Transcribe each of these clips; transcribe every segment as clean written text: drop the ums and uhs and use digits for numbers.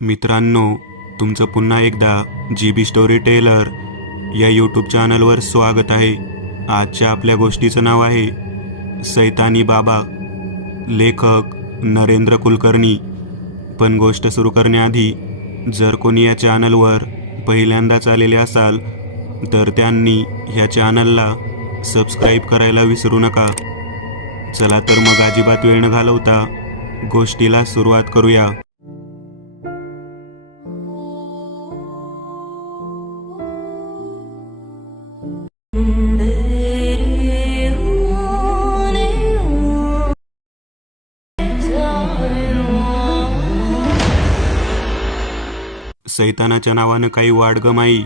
मित्रांनो, तुमचं पुन्हा एकदा GB स्टोरी टेलर या यूट्यूब चॅनलवर स्वागत आहे. आजच्या आपल्या गोष्टीचं नाव आहे सैतानी बाबा. लेखक नरेंद्र कुलकर्णी. पण गोष्ट सुरू करण्याआधी जर कोणी या चॅनलवर पहिल्यांदाच आलेले असाल तर त्यांनी ह्या चॅनलला सबस्क्राईब करायला विसरू नका. चला तर मग अजिबात वेळ न घालवता गोष्टीला सुरुवात करूया. सैतानाच्या नावानं काही वाढ गमाई.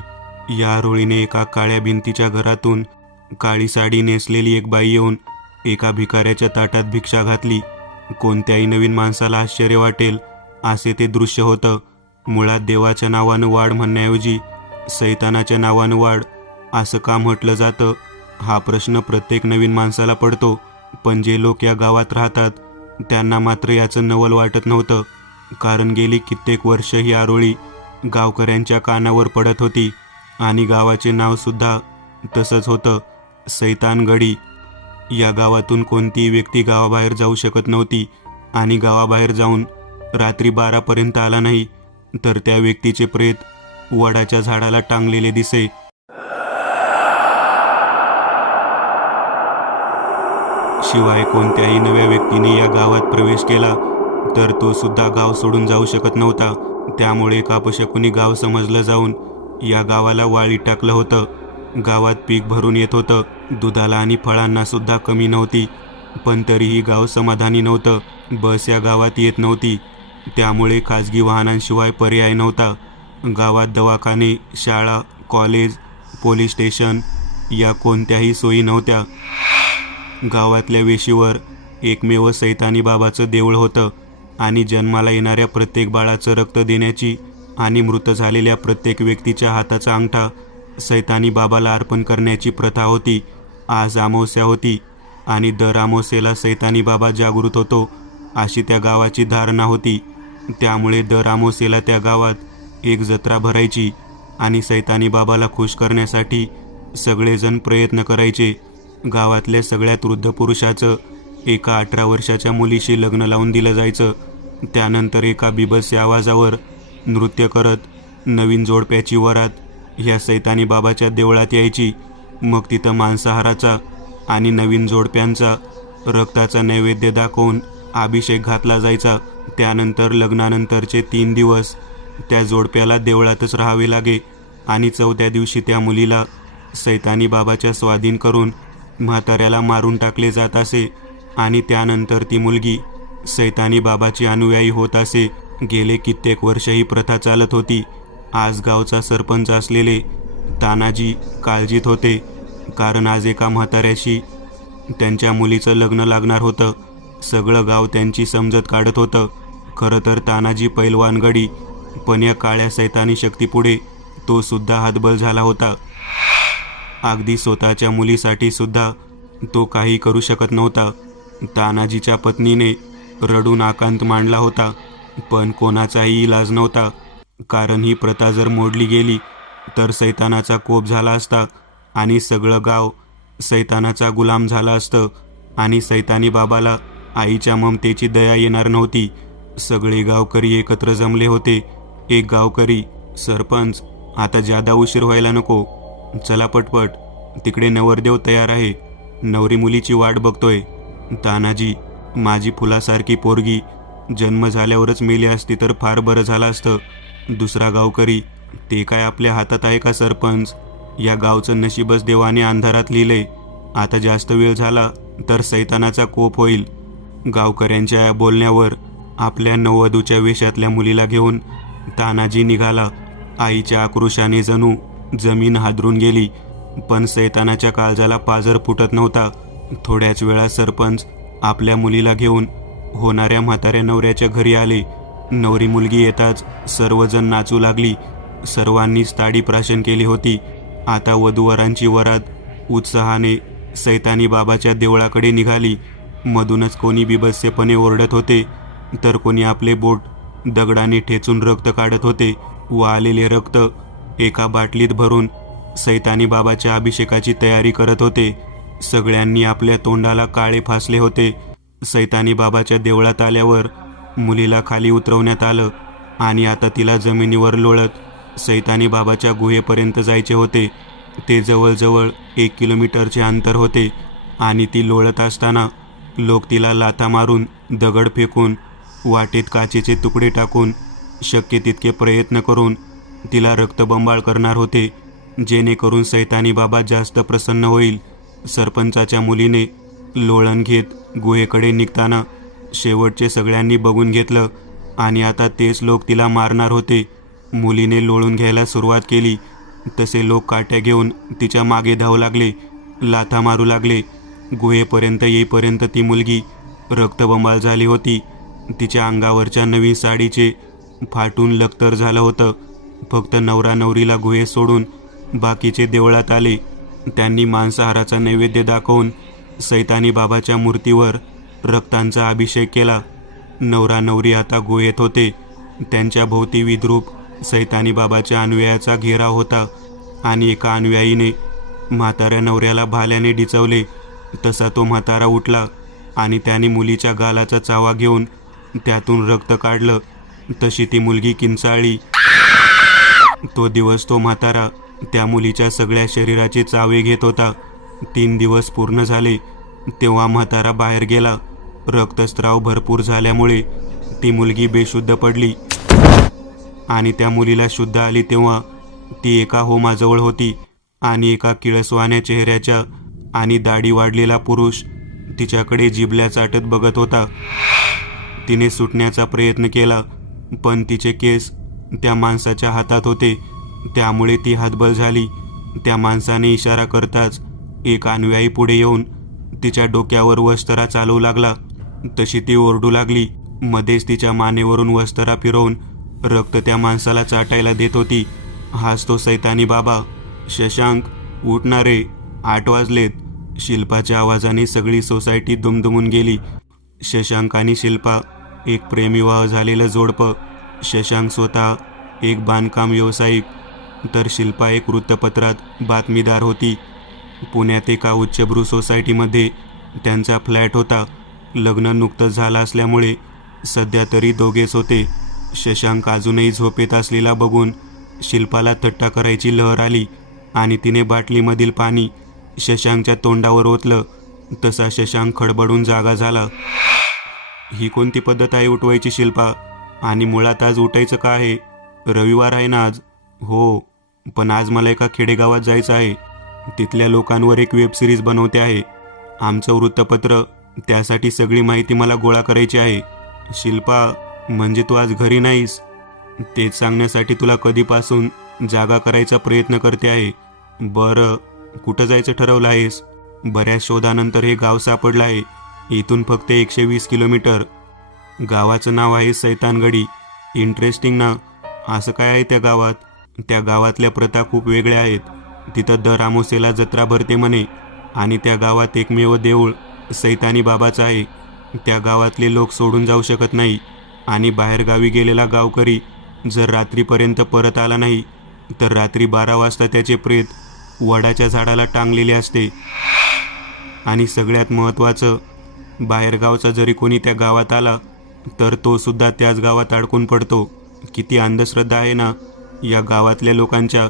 या रोळीने एका काळ्या भिंतीच्या घरातून काळी साडी नेसलेली एक बाई येऊन एका भिकाऱ्याच्या ताटात भिक्षा घातली. कोणत्याही नवीन माणसाला आश्चर्य वाटेल असे ते दृश्य होतं. मुळात देवाच्या नावानं वाढ म्हणण्याऐवजी सैतानाच्या नावानं वाढ असं का म्हटलं जातं हा प्रश्न प्रत्येक नवीन माणसाला पडतो. पण जे लोक या गावात राहतात त्यांना मात्र याचं नवल वाटत नव्हतं. कारण गेली कित्येक वर्ष ही आरोळी गावकऱ्यांच्या कानावर पडत होती आणि गावाचे नावसुद्धा तसंच होतं, सैतानगडी. या गावातून कोणतीही व्यक्ती गावाबाहेर जाऊ शकत नव्हती आणि गावाबाहेर जाऊन रात्री 12पर्यंत आला नाही तर त्या व्यक्तीचे प्रेत वडाच्या झाडाला टांगलेले दिसे. शिवाय कोणत्याही नव्या व्यक्तीने या गावात प्रवेश केला तर तो सुद्धा गाव सोडून जाऊ शकत नव्हता. त्यामुळे एक अपशकुनी गाव समजलं जाऊन या गावाला वाळीत टाकलं होतं. गावात पीक भरून येत होतं, दुधाला आणि फळांना सुद्धा कमी नव्हती. पण तरीही गाव समाधानी नव्हतं. बस या गावात येत नव्हती, त्यामुळे खाजगी वाहनांशिवाय पर्याय नव्हता. गावात दवाखाने, शाळा, कॉलेज, पोलीस स्टेशन या कोणत्याही सोयी नव्हत्या. गावातल्या वेशीवर एकमेव सैतानी बाबाचं देऊळ होतं आणि जन्माला येणाऱ्या प्रत्येक बाळाचं रक्त देण्याची आणि मृत झालेल्या प्रत्येक व्यक्तीच्या हाताचा अंगठा सैतानी बाबाला अर्पण करण्याची प्रथा होती. आज अमावस्या होती आणि दर अमावस्येला सैतानी बाबा जागृत होतो अशी त्या गावाची धारणा होती. त्यामुळे दर अमावस्येला त्या गावात एक जत्रा भरायची आणि सैतानी बाबाला खुश करण्यासाठी सगळेजण प्रयत्न करायचे. गावातल्या सगळ्यात वृद्ध पुरुषाचं एका 18 वर्षाच्या मुलीशी लग्न लावून दिलं जायचं. त्यानंतर एका बिभत्स आवाजावर नृत्य करत नवीन जोडप्याची वरात ह्या सैतानी बाबाच्या देवळात यायची. मग तिथं मांसाहाराचा आणि नवीन जोडप्यांचा रक्ताचा नैवेद्य दाखवून अभिषेक घातला जायचा. त्यानंतर लग्नानंतरचे 3 दिवस त्या जोडप्याला देवळातच राहावे लागे आणि 4थ्या दिवशी त्या मुलीला सैतानी बाबाच्या स्वाधीन करून म्हाताऱ्याला मारून टाकले जात असे आणि त्यानंतर ती मुलगी सैतानी बाबाची अनुयायी होत असे. गेले कित्येक वर्ष ही प्रथा चालत होती. आज गावचा सरपंच असलेले तानाजी काळजीत होते, कारण आज एका म्हाताऱ्याशी त्यांच्या मुलीचं लग्न लागणार होतं. सगळं गाव त्यांची समजत काढत होतं. खरं तर तानाजी पैलवान गडी, पण या काळ्या सैतानी शक्तीपुढे तो सुद्धा हतबल झाला होता. अगदी स्वतःच्या मुलीसाठी सुद्धा तो काही करू शकत नव्हता. तानाजीच्या पत्नीने रडून आकांत मांडला होता, पण कोणाचाही इलाज नव्हता. कारण ही प्रथा जर मोडली गेली तर सैतानाचा कोप झाला असता आणि सगळं गाव सैतानाचा गुलाम झाला असतं आणि सैतानी बाबाला आईच्या ममतेची दया येणार नव्हती. सगळे गावकरी एकत्र जमले होते. एक गावकरी, सरपंच, आता जादा उशीर व्हायला नको, चला पटपट, तिकडे नवरदेव तयार आहे, नवरी मुलीची वाट बघतोय. तानाजी, माझी फुलासारखी पोरगी जन्म झाल्यावरच मेली असती तर फार बरं झालं असतं. दुसरा गावकरी, ते काय आपल्या हातात आहे का सरपंच, या गावचं नशीबच देवाने अंधारात लिहिलंय. आता जास्त वेळ झाला तर सैतानाचा कोप होईल. गावकऱ्यांच्या या बोलण्यावर आपल्या नववधूच्या वेशातल्या मुलीला घेऊन तानाजी निघाला. आईच्या आक्रोशाने जणू जमीन हादरून गेली, पण सैतानाच्या काळजाला पाझर फुटत नव्हता. थोड्याच वेळात सरपंच आपल्या मुलीला घेऊन होणाऱ्या म्हाताऱ्या नवऱ्याच्या घरी आले. नवरी मुलगी येताच सर्वजण नाचू लागली. सर्वांनीच ताडी प्राशन केली होती. आता वधूवरांची वरात उत्साहाने सैतानी बाबाच्या देवळाकडे निघाली. मधूनच कोणी बिभत्सपणे ओरडत होते तर कोणी आपले बोट दगडाने ठेचून रक्त काढत होते व आलेले रक्त एका बाटलीत भरून सैतानी बाबाच्या अभिषेकाची तयारी करत होते. सगळ्यांनी आपल्या तोंडाला काळे फासले होते. सैतानी बाबाच्या देवळात आल्यावर मुलीला खाली उतरवण्यात आलं आणि आता तिला जमिनीवर लोळत सैतानी बाबाच्या गुहेपर्यंत जायचे होते. ते जवळजवळ 1 किलोमीटरचे अंतर होते आणि ती लोळत असताना लोक तिला लाथा मारून, दगड फेकून, वाटेत काचेचे तुकडे टाकून, शक्य तितके प्रयत्न करून तिला रक्तबंबाळ करणार होते, जेणेकरून सैतानी बाबा जास्त प्रसन्न होईल. सरपंचाच्या मुलीने लोळण घेत गुहेकडे निघताना शेवटचे सगळ्यांनी बघून घेतलं आणि आता तेच लोक तिला मारणार होते. मुलीने लोळून घ्यायला सुरुवात केली तसे लोक काट्या घेऊन तिच्या मागे धावू लागले, लाथा मारू लागले. गुहेपर्यंत येईपर्यंत ती मुलगी रक्तबंबाळ झाली होती. तिच्या अंगावरच्या नवीन साडीचे फाटून लक्तर झालं होतं. फक्त नवरा नवरीला गुहे सोडून बाकीचे देवळात आले. त्यांनी मांसाहाराचा नैवेद्य दाखवून सैतानी बाबाच्या मूर्तीवर रक्तांचा अभिषेक केला. नवरा नवरी आता गुहेत होते. त्यांच्या भोवती विद्रूप सैतानी बाबाच्या अनुयायाचा घेराव होता आणि एका अनुयायीने म्हाताऱ्या नवऱ्याला भाल्याने डिचवले. तसा तो म्हातारा उठला आणि त्याने मुलीच्या गालाचा चावा घेऊन त्यातून रक्त काढलं. तशी ती मुलगी किंचाळली. तो दिवस तो म्हातारा त्या मुलीच्या सगळ्या शरीराचे चावे घेत होता. 3 दिवस पूर्ण झाले तेव्हा म्हातारा बाहेर गेला. रक्तस्राव भरपूर झाल्यामुळे ती मुलगी बेशुद्ध पडली आणि त्या मुलीला शुद्ध आली तेव्हा ती एका होमाजवळ होती आणि एका किळसवाण्या चेहऱ्याच्या आणि दाढी वाढलेला पुरुष तिच्याकडे जिभल्या चाटत बघत होता. तिने सुटण्याचा प्रयत्न केला पण तिचे केस त्या माणसाच्या हातात होते, त्यामुळे ती हतबल झाली. त्या माणसाने इशारा करताच एक अनुयायी पुढे येऊन तिच्या डोक्यावर वस्तरा चालवू लागला. तशी ती ओरडू लागली. मध्येच तिच्या मानेवरून वस्तरा फिरवून रक्त त्या माणसाला चाटायला देत होती. हाच तो सैतानी बाबा. शशांक, उठणारे, 8 वाजलेत. शिल्पाच्या आवाजाने सगळी सोसायटी दुमदुमून गेली. शशांक आणि शिल्पा एक प्रेमविवाह झालेलं जोडपं. शशांक स्वतः एक बांधकाम व्यावसायिक तर शिल्पा एक वृत्तपत्रात बातमीदार होती. पुण्यात एका उच्चभ्रू सोसायटीमध्ये त्यांचा फ्लॅट होता. लग्न नुकतंच झालं असल्यामुळे सध्या तरी दोघेच होते. शशांक अजूनही झोपेत असलेला बघून शिल्पाला थट्टा करायची लहर आली आणि तिने बाटलीमधील पाणी शशांकच्या तोंडावर ओतलं. तसा शशांक खडबडून जागा झाला. ही कोणती पद्धत आहे उठवायची शिल्पा? आणि मुळात आज उठायचं का आहे? रविवार आहे ना आज? हो, पण आज मला एका खेडेगावात जायचं आहे. तिथल्या लोकांवर एक वेबसिरीज बनवते आहे. आमचं वृत्तपत्र, त्यासाठी सगळी माहिती मला गोळा करायची आहे. शिल्पा, म्हणजे तू आज घरी नाहीस? तेच सांगण्यासाठी तुला कधीपासून जागा करायचा प्रयत्न करते आहे. बरं, कुठं जायचं ठरवलं आहेस? बऱ्याच शोधानंतर हे गाव सापडलं आहे. इथून फक्त 120 किलोमीटर. गावाचं नाव आहे सैतानगडी. इंटरेस्टिंग ना? असं काय आहे त्या गावात? त्या गावातल्या प्रथा खूप वेगळ्या आहेत. तिथं दर अमावस्येला जत्रा भरते म्हणे आणि त्या गावात एकमेव देऊळ सैतानी बाबाचं आहे. त्या गावातले लोक सोडून जाऊ शकत नाही आणि बाहेरगावी गेलेला गावकरी जर रात्रीपर्यंत परत आला नाही तर रात्री 12 वाजता त्याचे प्रेत वडाच्या झाडाला टांगलेले असते. आणि सगळ्यात महत्त्वाचं, बाहेरगावचा जरी कोणी त्या गावात आला तर तो सुद्धा त्याच गावात अडकून पडतो. किती अंधश्रद्धा आहे ना या गावातल्या लोकांच्या.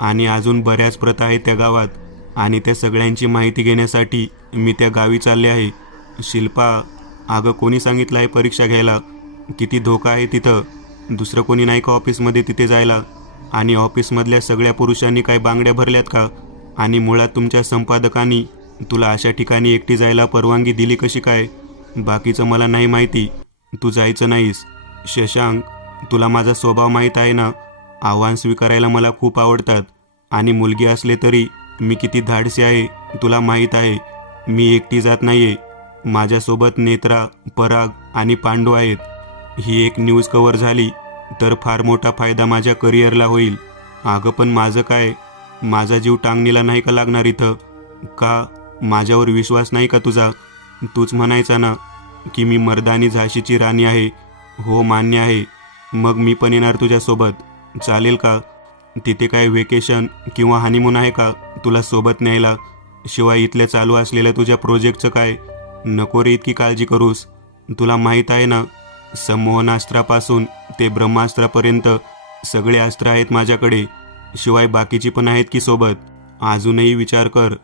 आणि अजून बऱ्याच प्रथा आहेत त्या गावात आणि त्या सगळ्यांची माहिती घेण्यासाठी मी त्या गावी चालले आहे. शिल्पा, अगं कोणी सांगितलं आहे परीक्षा घ्यायला? किती धोका आहे तिथं. दुसरं कोणी नाही का ऑफिसमध्ये तिथे जायला? आणि ऑफिसमधल्या सगळ्या पुरुषांनी काय बांगड्या भरल्यात का? आणि मुळात तुमच्या संपादकांनी तुला अशा ठिकाणी एकटी जायला परवानगी दिली कशी काय? बाकीचं मला नाही माहिती. तू जायचं नाहीस. शशांक, तुला माझा स्वभाव माहीत आहे ना. आव्हान स्वीकारायला मला खूप आवडतात आणि मुलगी असले तरी मी किती धाडसी आहे तुला माहीत आहे. मी एकटी जात नाही आहे. माझ्यासोबत नेत्रा, पराग आणि पांडू आहेत. ही एक न्यूज कव्हर झाली तर फार मोठा फायदा माझ्या करिअरला होईल. अगं पण माझं काय? माझा जीव टांगणीला नाही का लागणार इथं? का? माझ्यावर विश्वास नाही का तुझा? तूच म्हणायचा ना की मी मर्दानी झाशीची राणी आहे. हो, मान्य आहे. मग मी पण येणार तुझ्यासोबत, चालेल का? तिथे काय व्हेकेशन किंवा हनीमून आहे का तुला सोबत न्यायला? शिवाय इथल्या चालू असलेल्या तुझ्या प्रोजेक्टचं काय? नको रे इतकी काळजी करूस. तुला माहीत आहे ना, संमोहनास्त्रापासून ते ब्रह्मास्त्रापर्यंत सगळे अस्त्र आहेत माझ्याकडे. शिवाय बाकीची पण आहेत की सोबत. अजूनही विचार कर,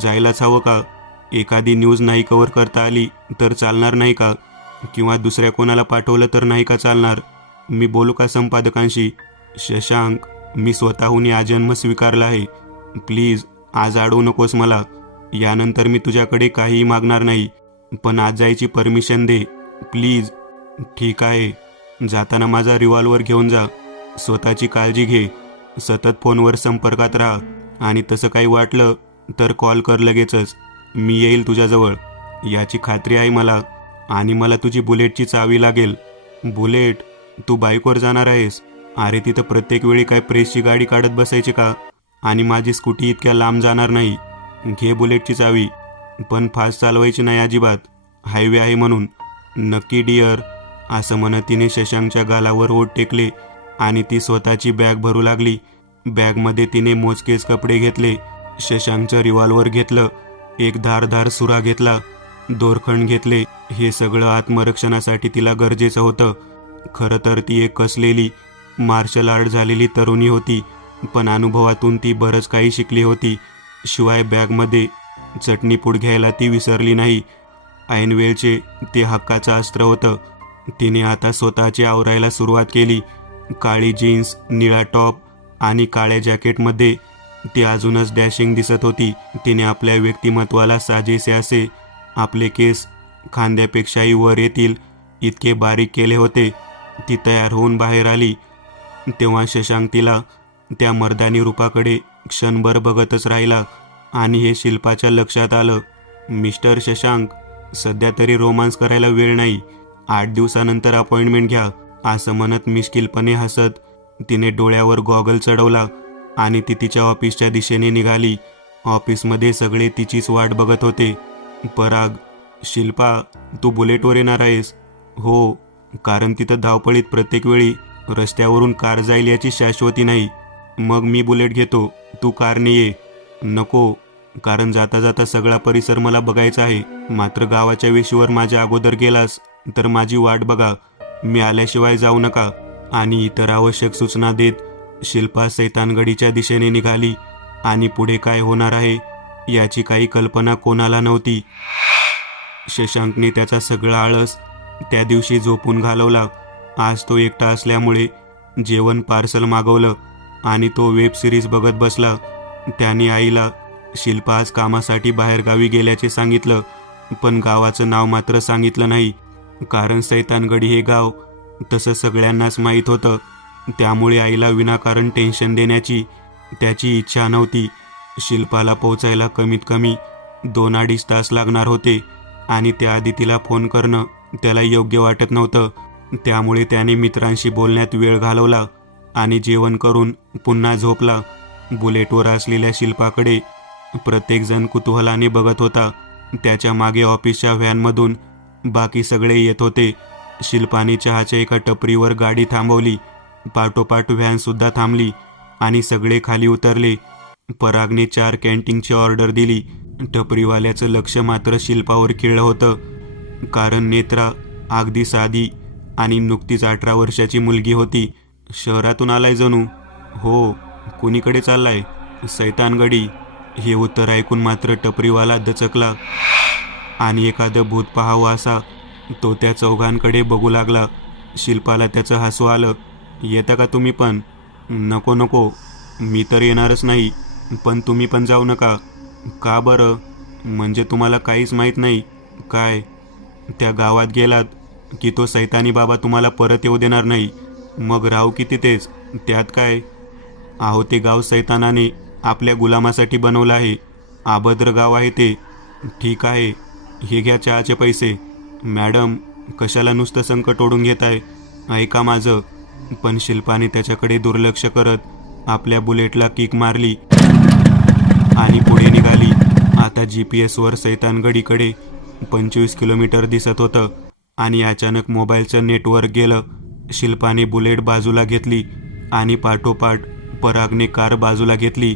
जायलाच हवं का? एखादी न्यूज नाही कव्हर करता आली तर चालणार नाही का? किंवा दुसऱ्या कोणाला पाठवलं तर नाही का चालणार? मी बोलू का संपादकांशी? शशांक, मी स्वतःहून हा जन्म स्वीकारला आहे. प्लीज आज अडवू नकोस मला. यानंतर मी तुझ्याकडे काहीही मागणार नाही, पण आज जायची परमिशन दे प्लीज. ठीक आहे, जाताना माझा रिव्हॉल्वर घेऊन जा. स्वतःची काळजी घे. सतत फोनवर संपर्कात राहा आणि तसं काही वाटलं तर कॉल कर लगेचच. मी येईल तुझ्याजवळ याची खात्री आहे मला. आणि मला तुझी बुलेटची चावी लागेल. बुलेट? तू बाईकवर जाणार आहेस? अरे तिथं प्रत्येक वेळी काय प्रेसची गाडी काढत बसायची का? आणि माझी स्कूटी इतक्या लांब जाणार नाही. घे बुलेटची चावी, पण फास्ट चालवायची नाही अजिबात, हायवे आहे म्हणून. नक्की डिअर, असं म्हणत तिने शशांकच्या गालावर ओठ टेकले आणि ती स्वतःची बॅग भरू लागली. बॅगमध्ये तिने मोजकेच कपडे घेतले, शशांकचं रिव्हॉल्वर घेतलं, एक धारदार सुरा घेतला, दोरखंड घेतले. हे सगळं आत्मरक्षणासाठी तिला गरजेचं होतं. खरं तर ती एक कसलेली मार्शल आर्ट झालेली तरुणी होती, पण अनुभवातून ती बरंच काही शिकली होती. शिवाय बॅगमध्ये चटणीपूड घ्यायला ती विसरली नाही. ऐनवेळचे ते हक्काचं अस्त्र होतं. तिने आता स्वतःचे आवरायला सुरुवात केली. काळी जीन्स, निळा टॉप आणि काळ्या जॅकेटमध्ये ती अजूनच डॅशिंग दिसत होती. तिने आपल्या व्यक्तिमत्वाला साजेसे असे आपले केस खांद्यापेक्षाही वर येतील इतके बारीक केले होते. ती तयार होऊन बाहेर आली तेव्हा शशांक तिला त्या मर्दानी रूपाकडे क्षणभर बघतच राहिला. आणि हे शिल्पाच्या लक्षात आलं. मिस्टर शशांक, सध्या तरी रोमांस करायला वेळ नाही. 8 दिवसानंतर अपॉइंटमेंट घ्या, असं म्हणत मिश्किलपणे हसत तिने डोळ्यावर गॉगल चढवला आणि ती तिच्या ऑफिसच्या दिशेने निघाली. ऑफिसमध्ये सगळे तिचीच वाट बघत होते. पराग, शिल्पा, तू बुलेटवर येणार आहेस? हो, कारण तिथं धावपळीत प्रत्येक वेळी रस्त्यावरून कार जाईल याची शाश्वती नाही. मग मी बुलेट घेतो, तू कारने ये. नको, कारण जाता जाता सगळा परिसर मला बघायचा आहे. मात्र गावाच्या वेशीवर माझ्या अगोदर गेलास तर माझी वाट बघा, मी आल्याशिवाय जाऊ नका. आणि इतर आवश्यक सूचना देत शिल्पा सैतानगडीच्या दिशेने निघाली. आणि पुढे काय होणार आहे याची काही कल्पना कोणाला नव्हती. शशांकने त्याचा सगळा आळस त्या दिवशी झोपून घालवला. आज तो एकटा असल्यामुळे जेवण पार्सल मागवलं आणि तो वेब सिरीज बघत बसला. त्याने आईला शिल्पा आज कामासाठी बाहेरगावी गेल्याचे सांगितलं, पण गावाचं नाव मात्र सांगितलं नाही. कारण सैतानगडी हे गाव तसं सगळ्यांनाच माहीत होतं. त्यामुळे आईला विनाकारण टेन्शन देण्याची त्याची इच्छा नव्हती. शिल्पाला पोहोचायला कमीत कमी 2-2.5 तास लागणार होते आणि त्याआधी तिला फोन करणं त्याला योग्य वाटत नव्हतं. त्यामुळे त्याने मित्रांशी बोलण्यात वेळ घालवला आणि जेवण करून पुन्हा झोपला. बुलेटवर असलेल्या शिल्पाकडे प्रत्येकजण कुतूहलाने बघत होता. त्याच्या मागे ऑफिसच्या व्हॅनमधून बाकी सगळे येत होते. शिल्पाने चहाच्या एका टपरीवर गाडी थांबवली. पाठोपाठ व्हॅनसुद्धा थांबली आणि सगळे खाली उतरले. परागने 4 कॅन्टीनची ऑर्डर दिली. टपरीवाल्याचं लक्ष मात्र शिल्पावर खिळलं होतं. कारण नेत्रा अगदी साधी आणि नुकतीच 18 वर्षाची मुलगी होती. शहरातून आलाय जणू. हो, कुणीकडे चाललाय? सैतानगडी. हे उत्तर ऐकून मात्र टपरीवाला दचकला आणि एखादं भूत पाहावं असा तो त्या चौघांकडे बघू लागला. शिल्पाला त्याचं हसू आलं. येता का तुम्ही पण? नको नको, मी तर येणारच नाही, पण तुम्ही पण जाऊ नका. का बरं? म्हणजे तुम्हाला काहीच माहीत नाही काय? त्या गावात गेलात की तो सैतानी बाबा तुम्हाला परत येऊ देणार नाही. मग राहू की तिथेच, त्यात काय? अहो, ते गाव सैतानाने आपल्या गुलामासाठी बनवलं आहे. अभद्र गाव आहे ते. ठीक आहे, हे घ्या चहाचे पैसे. मॅडम, कशाला नुसतं संकट ओढून घेताय? ऐका माझं. पण शिल्पाने त्याच्याकडे दुर्लक्ष करत आपल्या बुलेटला किक मारली आणि पुढे निघाली. आता GPS वर सैतानगडीकडे 25 किलोमीटर दिसत होतं आणि अचानक मोबाईलचं नेटवर्क गेलं. शिल्पाने बुलेट बाजूला घेतली आणि पाठोपाठ परागने कार बाजूला घेतली.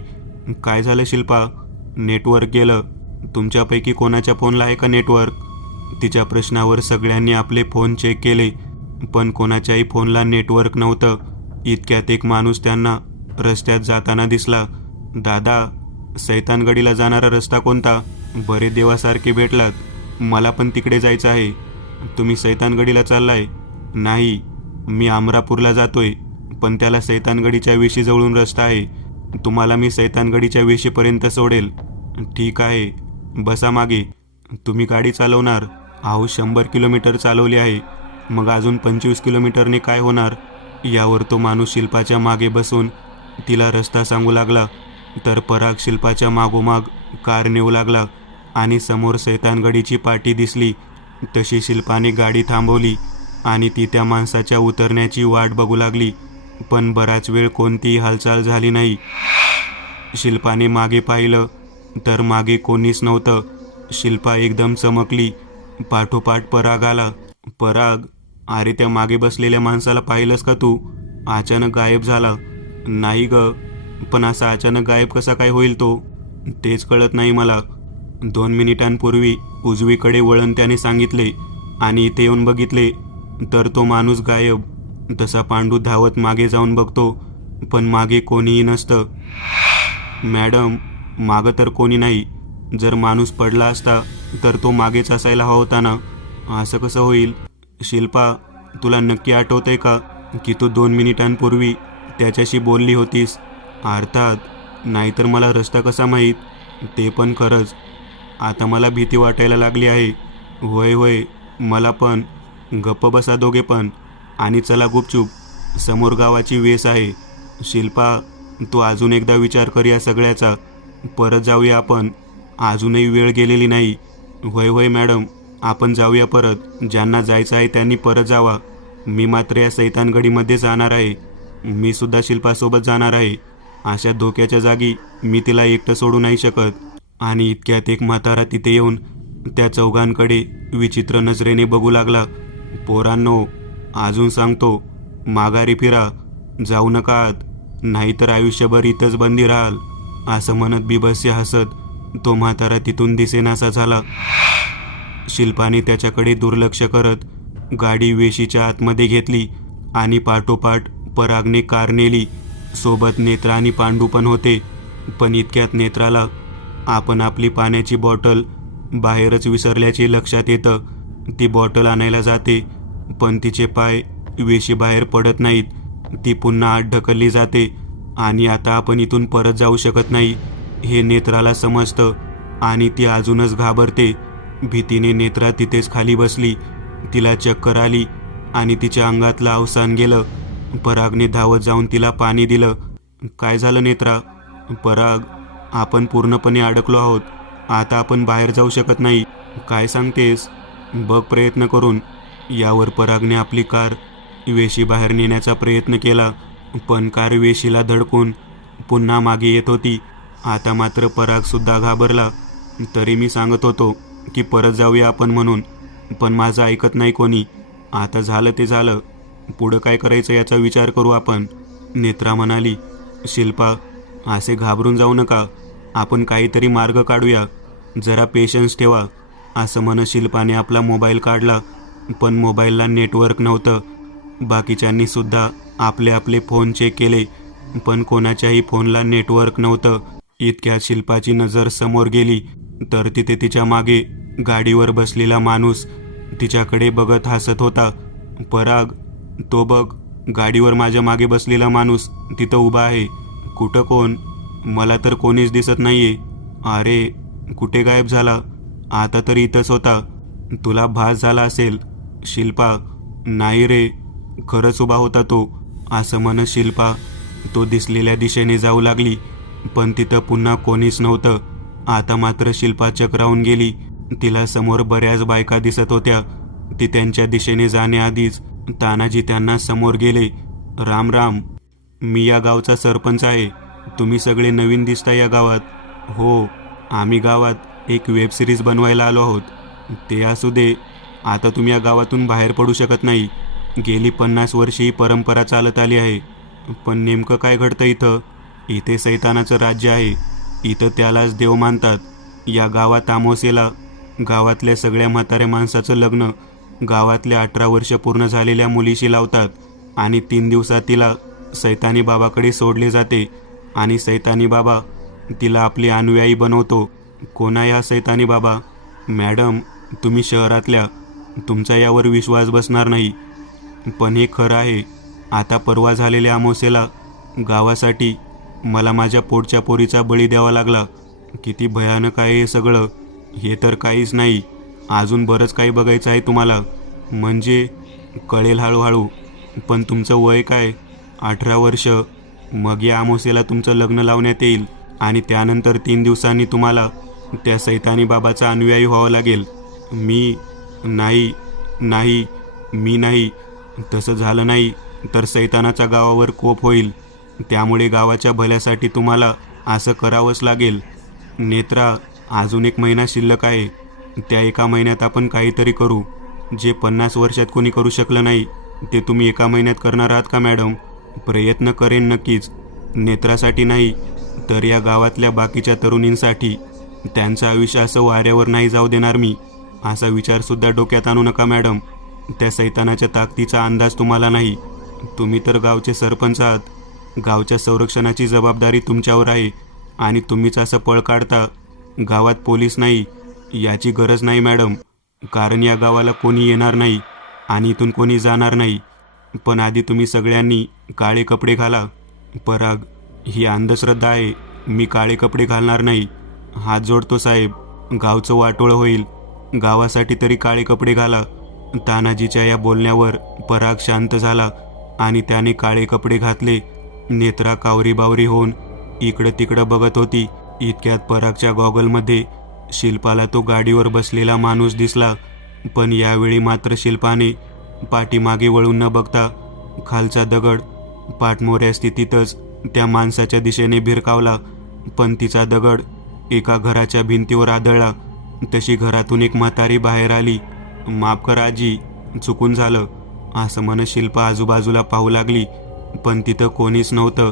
काय झालं शिल्पा? नेटवर्क गेलं. तुमच्यापैकी कोणाच्या फोनला आहे का नेटवर्क? तिच्या प्रश्नावर सगळ्यांनी आपले फोन चेक केले, पण कोणाच्याही फोनला नेटवर्क नव्हतं. इतक्यात एक माणूस त्यांना रस्त्यात जाताना दिसला. दादा, सैतानगडीला जाणारा रस्ता कोणता? बरे देवासारखे भेटलात. मला पण तिकडे जायचं आहे. तुम्ही सैतानगडीला चाललाय? नाही, मी अमरापूरला जातोय, पण त्याला सैतानगडीच्या वेशीजवळून रस्ता आहे. तुम्हाला मी सैतानगडीच्या वेशीपर्यंत सोडेल. ठीक आहे, बसा मागे. तुम्ही गाडी चालवणार? अहो 100 किलोमीटर चालवली आहे, मग अजून 25 किलोमीटरने काय होणार? यावर तो माणूस शिल्पाच्या मागे बसून तिला रस्ता सांगू लागला, तर पराग शिल्पाच्या मागोमाग कार नेऊ लागला आणि समोर सैतानगडीची पाटी दिसली तशी शिल्पाने गाडी थांबवली आणि ती त्या माणसाच्या उतरण्याची वाट बघू लागली. पण बराच वेळ कोणतीही हालचाल झाली नाही. शिल्पाने मागे पाहिलं तर मागे कोणीच नव्हतं. शिल्पा एकदम चमकली. पाठोपाठ पराग आला. पराग, अरे त्या मागे बसलेल्या माणसाला पाहिलंस का तू? अचानक गायब झाला. नाही ग, पण असा अचानक गायब कसा काय होईल तो? तेच कळत नाही मला. 2 मिनिटांपूर्वी उजवीकडे वळण त्याने सांगितले आणि इथे येऊन बघितले तर तो माणूस गायब. तसा पांडू धावत मागे जाऊन बघतो, पण मागे कोणीही नसतं. मॅडम, मागं तर कोणी नाही. जर माणूस पडला असता तर तो मागेच असायला हवा होता ना. असं कसं होईल? शिल्पा, तुला नक्की आठवतंय का की तू 2 मिनिटांपूर्वी त्याच्याशी बोलली होतीस? अर्थात, नाहीतर मला रस्ता कसा माहीत? ते पण खरंच. आता मला भीती वाटायला लागली आहे. होय होय, मला पण. गप्प बसा दोघे पण आणि चला गुपचूप. समोर गावाची वेस आहे. शिल्पा, तू अजून एकदा विचार कर या सगळ्याचा. परत जाऊया आपण. अजूनही वेळ गेलेली नाही. होय होय मॅडम, आपण जाऊया परत. ज्यांना जायचं आहे त्यांनी परत जावा. मी मात्र या सैतानगडीमध्ये जाणार आहे. मी सुद्धा शिल्पासोबत जाणार आहे. अशा धोक्याच्या जागी मी तिला एकटं सोडू नाही शकत. आणि इतक्यात एक म्हातारा तिथे येऊन त्या चौघांकडे विचित्र नजरेने बघू लागला. पोरांनो, अजून सांगतो, माघारी फिरा. जाऊ नका आत, नाहीतर आयुष्यभर इथंच बंदी राहाल. असं म्हणत बिभत्स्य हसत तो म्हातारा तिथून दिसेनासा झाला. शिल्पाने त्याच्याकडे दुर्लक्ष करत गाडी वेशीच्या आतमध्ये घेतली आणि पाठोपाठ परागने कार नेली. सोबत नेत्रा आणि पांडू पण होते. पण इतक्यात नेत्राला आपण आपली पाण्याची बॉटल बाहेरच विसरल्याचे लक्षात येतं. ती बॉटल आणायला जाते, पण तिचे पाय वेशीबाहेर पडत नाहीत. ती पुन्हा आत ढकलली जाते आणि आता आपण इथून परत जाऊ शकत नाही हे नेत्राला समजतं आणि ती अजूनच घाबरते. भीतीने नेत्रा तिथेच खाली बसली. तिला चक्कर आली आणि तिच्या अंगातलं अवसान गेलं. परागने धावत जाऊन तिला पाणी दिलं. काय झालं नेत्रा? पराग, आपण पूर्णपणे अडकलो आहोत. आता आपण बाहेर जाऊ शकत नाही. काय सांगतेस? बघ प्रयत्न करून. यावर परागने आपली कार वेशी बाहेर नेण्याचा प्रयत्न केला, पण कार वेशीला धडकून पुन्हा मागे येत होती. आता मात्र परागसुद्धा घाबरला. तरी मी सांगत होतो की परत जाऊया आपण म्हणून, पण माझं ऐकत नाही कोणी. आता झालं ते झालं. पुढं काय करायचं याचा विचार करू आपण. नेत्रा म्हणाली. शिल्पा, असे घाबरून जाऊ नका. आपण काहीतरी मार्ग काढूया. जरा पेशन्स ठेवा. असं म्हणत शिल्पाने आपला मोबाईल काढला, पण मोबाईलला नेटवर्क नव्हतं. बाकीच्यांनी सुद्धा आपले आपले फोन चेक केले, पण कोणाच्याही फोनला नेटवर्क नव्हतं. इतक्यात शिल्पाची नजर समोर गेली तर तिथे तिच्या मागे गाडीवर बसलेला माणूस तिच्याकडे बघत हसत होता. पराग, तो बघ, गाडीवर माझ्या मागे बसलेला माणूस तिथं उभा आहे. कुठं कोण? मला तर कोणीच दिसत नाहीये. अरे, कुठे गायब झाला? आता तर इथंच होता. तुला भास झाला असेल. शिल्पा, नाही रे, खरंच उभा होता तो. असं म्हणत शिल्पा तो दिसलेल्या दिशेने जाऊ लागली, पण तिथं पुन्हा कोणीच नव्हतं. आता मात्र शिल्पा चक्रावून गेली. तिला समोर बऱ्याच बायका दिसत होत्या. ती त्यांच्या दिशेने जाण्याआधीच तानाजी त्यांना समोर गेले. राम राम, मी या गावचा सरपंच आहे. तुम्ही सगळे नवीन दिसता या गावात. हो, आम्ही गावात एक वेबसिरीज बनवायला आलो आहोत. ते असू दे, आता तुम्ही या गावातून बाहेर पडू शकत नाही. गेली 50 वर्षे ही परंपरा चालत आली आहे. पण नेमकं काय घडतं इथं? इथे सैतानाचं राज्य आहे. इथं त्यालाच देव मानतात. या गावात अमावास्येला गावातल्या सगळ्या म्हाताऱ्या माणसाचं लग्न गावातल्या 18 वर्ष पूर्ण झालेल्या मुलीशी लावतात आणि 3 दिवसात तिला सैतानी बाबाकडे सोडले जाते आणि सैतानी बाबा तिला आपली अनुयायी बनवतो. कोण आहे हा सैतानी बाबा? मॅडम, तुम्ही शहरातल्या, तुमचा यावर विश्वास बसणार नाही, पण हे खरं आहे. आता परवा झालेल्या अमावास्येला गावासाठी मला माझ्या पोटच्या पोरीचा बळी द्यावा लागला. किती भयानक आहे हे सगळं. हे तर काहीच नाही, अजून बरंच काही बघायचं आहे तुम्हाला. म्हणजे कळेल हळूहळू. पण तुमचं वय काय? 18 वर्ष. मग या अमावास्येला तुमचं लग्न लावण्यात येईल आणि त्यानंतर 3 दिवसांनी तुम्हाला त्या सैतानी बाबाचा अनुयायी व्हावं लागेल. मी नाही नाही मी नाही. तसं झालं नाही तर सैतानाचा गावावर कोप होईल. त्यामुळे गावाच्या भल्यासाठी तुम्हाला असं करावंच लागेल. नेत्रा, अजून 1 महिना शिल्लक आहे. त्या 1 महिन्यात आपण काहीतरी करू. जे 50 वर्षात कोणी करू शकलं नाही ते तुम्ही 1 महिन्यात करणार आहात का मॅडम? प्रयत्न करेन नक्कीच. नेत्रासाठी नाही तर या गावातल्या बाकीच्या तरुणींसाठी. त्यांचं आयुष्य असं वाऱ्यावर नाही जाऊ देणार मी. असा विचारसुद्धा डोक्यात आणू नका मॅडम. त्या सैतानाच्या ताकदीचा अंदाज तुम्हाला नाही. तुम्ही तर गावचे सरपंच आहात. गावच्या संरक्षणाची जबाबदारी तुमच्यावर आहे आणि तुम्हीच असं पळ काढता. गावात पोलीस नाही याची गरज नाही मॅडम, कारण या गावाला कोणी येणार नाही आणि इथून कोणी जाणार नाही. पण आधी तुम्ही सगळ्यांनी काळे कपडे घाला. पराग, ही अंधश्रद्धा आहे. मी काळे कपडे घालणार नाही. हात जोडतो साहेब, गावचं वाटोळं होईल. गावासाठी तरी काळे कपडे घाला. तानाजीच्या या बोलण्यावर पराग शांत झाला आणि त्याने काळे कपडे घातले. नेत्रा कावरीबावरी होऊन इकडं तिकडं बघत होती. इतक्यात परागच्या गॉगलमध्ये शिल्पाला तो गाडीवर बसलेला माणूस दिसला. पण यावेळी मात्र शिल्पाने पाठीमागे वळून न बघता खालचा दगड पाठमोऱ्या स्थितीतच त्या माणसाच्या दिशेने भिरकावला. पण तिचा दगड एका घराच्या भिंतीवर आदळला. तशी घरातून एक म्हातारी बाहेर आली. माफ करा आजी, चुकून झालं, असं म्हणत शिल्पा आजूबाजूला पाहू लागली. पण तिथं कोणीच नव्हतं.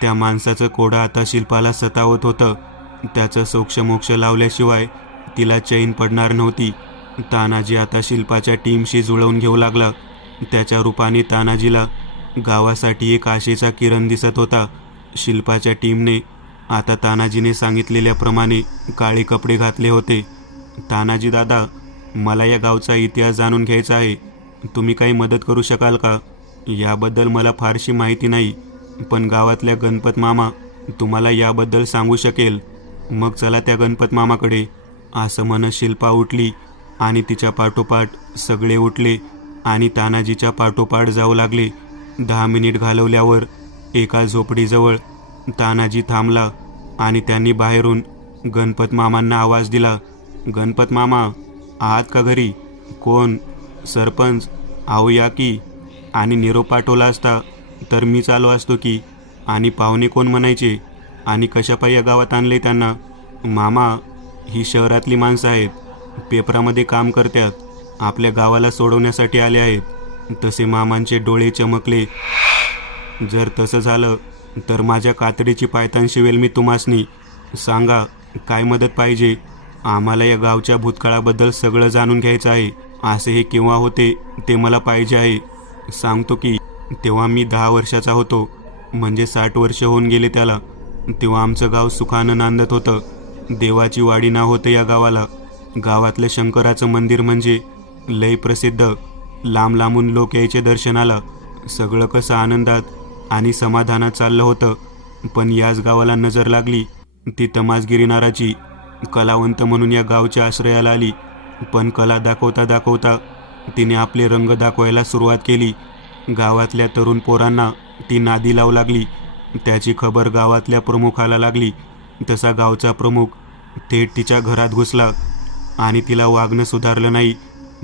त्या माणसाचं कोडं आता शिल्पाला सतावत होतं. त्याचं सोक्षमोक्ष लावल्याशिवाय तिला चैन पडणार नव्हती. तानाजी आता शिल्पाच्या टीमशी जुळवून घेऊ लागला. त्याच्या रूपाने तानाजीला गावासाठी एक आशेचा किरण दिसत होता. शिल्पाच्या टीमने आता तानाजीने सांगितलेल्याप्रमाणे काळे कपडे घातले होते. तानाजी दादा, मला या गावचा इतिहास जाणून घ्यायचा आहे. तुम्ही काही मदत करू शकाल का? याबद्दल मला फारशी माहिती नाही, पण गावातल्या गणपत मामा तुम्हाला याबद्दल सांगू शकेल. मग चला त्या गणपत मामाकडे. असं म्हणत शिल्पा उठली आणि तिच्या पाठोपाठ सगळे उठले आणि तानाजीच्या पाठोपाठ जाऊ लागले. 10 मिनिट घालवल्यावर एका झोपडीजवळ तानाजी थांबला आणि त्यांनी बाहेरून गणपत मामांना आवाज दिला. गणपत मामा, आहात का घरी? कोण? सरपंच. आहो या की. आणि निरोप पाठवला असता तर मीच आलो असतो की. आणि पाहुणे कोण म्हणायचे? आणि कशापायी या गावात आणले त्यांना? मामा, ही शहरातली माणसं आहेत. पेपरामध्ये काम करतात. आपल्या गावाला सोडवण्यासाठी आले आहेत. तसे मामांचे डोळे चमकले. जर तसं झालं तर माझ्या कातडीची पायतान शिवेल मी तुम्हासनी. सांगा, काय मदत पाहिजे? आम्हाला या गावच्या भूतकाळाबद्दल सगळं जाणून घ्यायचं आहे. असे हे केव्हा होते ते मला पाहिजे आहे. सांगतो की. तेव्हा मी 10 वर्षाचा होतो, म्हणजे 60 वर्ष होऊन गेले त्याला. तेव्हा आमचं गाव सुखानं नांदत होतं. देवाची वाडी नाव होतं या गावाला. गावातलं शंकराचं मंदिर म्हणजे लय प्रसिद्ध. लांब लांबून लोक यायचे दर्शनाला. सगळं कसं आनंदात आणि समाधानात चाललं होतं. पण याच गावाला नजर लागली ती तमासगिरी नाराची. कलावंत म्हणून या गावच्या आश्रयाला आली. पण कला दाखवता दाखवता तिने आपले रंग दाखवायला सुरुवात केली. गावातल्या तरुण पोरांना ती नादी लावू लागली. त्याची खबर गावातल्या प्रमुखाला लागली. तसा गावचा प्रमुख थेट तिच्या घरात घुसला आणि तिला वागणं सुधारलं नाही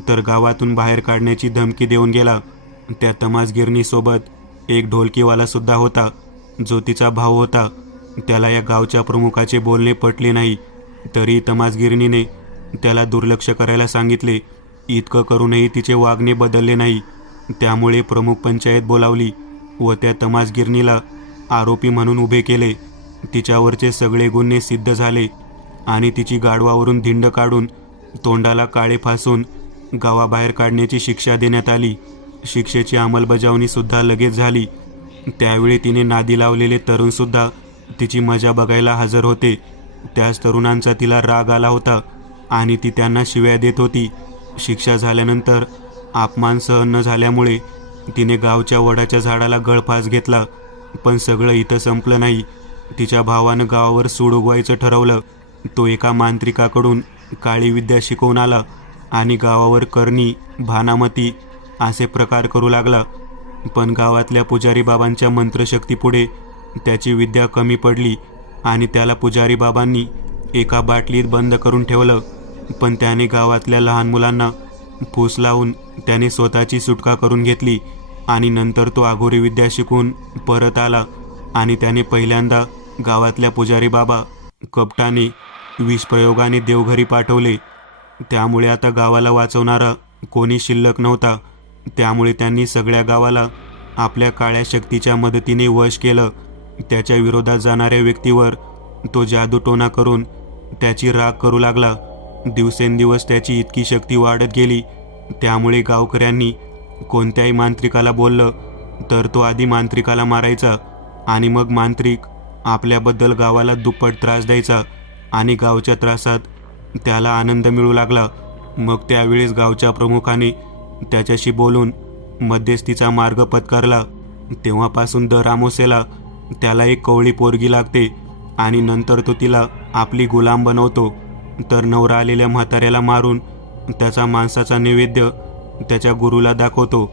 तर गावातून बाहेर काढण्याची धमकी देऊन गेला. त्या तमासगिरणीसोबत एक ढोलकीवाला सुद्धा होता, जो तिचा भाऊ होता. त्याला या गावच्या प्रमुखाचे बोलणे पटले नाही, तरी तमासगिरणीने त्याला दुर्लक्ष करायला सांगितले. इतकं करूनही तिचे वागणे बदलले नाही. त्यामुळे प्रमुख पंचायत बोलावली व त्या तमासगिरणीला आरोपी म्हणून उभे केले. तिच्यावरचे सगळे गुन्हे सिद्ध झाले आणि तिची गाढवावरून धिंड काढून तोंडाला काळे फासून गावाबाहेर काढण्याची शिक्षा देण्यात आली. शिक्षेची अंमलबजावणी सुद्धा लगेच झाली. त्यावेळी तिने नादी लावलेले तरुणसुद्धा तिची मजा बघायला हजर होते. त्याच तरुणांचा तिला राग आला होता आणि ती त्यांना शिव्या देत होती. शिक्षा झाल्यानंतर अपमान सहन न झाल्यामुळे तिने गावच्या वडाच्या झाडाला गळफास घेतला. पण सगळं इथं संपलं नाही. तिच्या भावानं गावावर सूड उगवायचं ठरवलं. तो एका मांत्रिकाकडून काळी विद्या शिकवून आला आणि गावावर करणी, भानामती असे प्रकार करू लागला. पण गावातल्या पुजारी बाबांच्या मंत्रशक्तीपुढे त्याची विद्या कमी पडली आणि त्याला पुजारी बाबांनी एका बाटलीत बंद करून ठेवलं. पण त्याने गावातल्या लहान मुलांना फूस लावून त्याने स्वतःची सुटका करून घेतली आणि नंतर तो अघोरी विद्या शिकून परत आला आणि त्याने पहिल्यांदा गावातल्या पुजारी बाबा कपटाने विषप्रयोगाने देवघरी पाठवले. त्यामुळे आता गावाला वाचवणारा कोणी शिल्लक नव्हता. त्यामुळे त्यांनी सगळ्या गावाला आपल्या काळ्या शक्तीच्या मदतीने वश केलं. त्याच्या विरोधात जाणाऱ्या व्यक्तीवर तो जादूटोणा करून त्याची राख करू लागला. दिवसेंदिवस त्याची इतकी शक्ती वाढत गेली. त्यामुळे गावकऱ्यांनी कोणत्याही मांत्रिकाला बोललं तर तो आधी मांत्रिकाला मारायचा आणि मग मांत्रिक आपल्याबद्दल गावाला दुप्पट त्रास द्यायचा आणि गावच्या त्रासात त्याला आनंद मिळू लागला. मग त्यावेळेस गावच्या प्रमुखाने त्याच्याशी बोलून मध्यस्थीचा मार्ग पत्करला. तेव्हापासून दर अमावास्येला त्याला एक कवळी पोरगी लागते आणि नंतर तो तिला आपली गुलाम बनवतो. तर नवरा आलेल्या म्हाताऱ्याला मारून त्याचा मांसाचा नैवेद्य त्याच्या गुरुला दाखवतो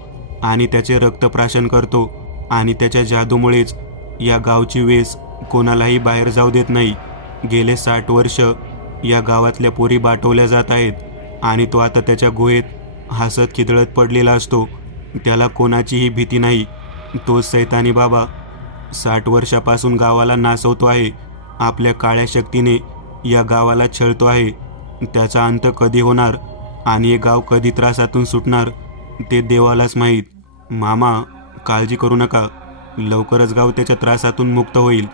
आणि त्याचे रक्तप्राशन करतो आणि त्याच्या जादूमुळेच या गावची वेस कोणालाही बाहेर जाऊ देत नाही. गेले 60 वर्ष या गावातल्या पोरी बाटवल्या जात आहेत आणि तो आता त्याच्या गुहेत हसत खिदळत पडलेला असतो. त्याला कोणाचीही भीती नाही. तो सैतानी बाबा 60 वर्षापासून गावाला नासवतो आहे. आपल्या काळ्या शक्तीने या गावाला छळतो आहे. त्याचा अंत कधी होणार आणि हे गाव कधी त्रासातून सुटणार ते देवालाच माहीत. मामा, काळजी करू नका. लवकरच गाव त्याच्या त्रासातून मुक्त होईल.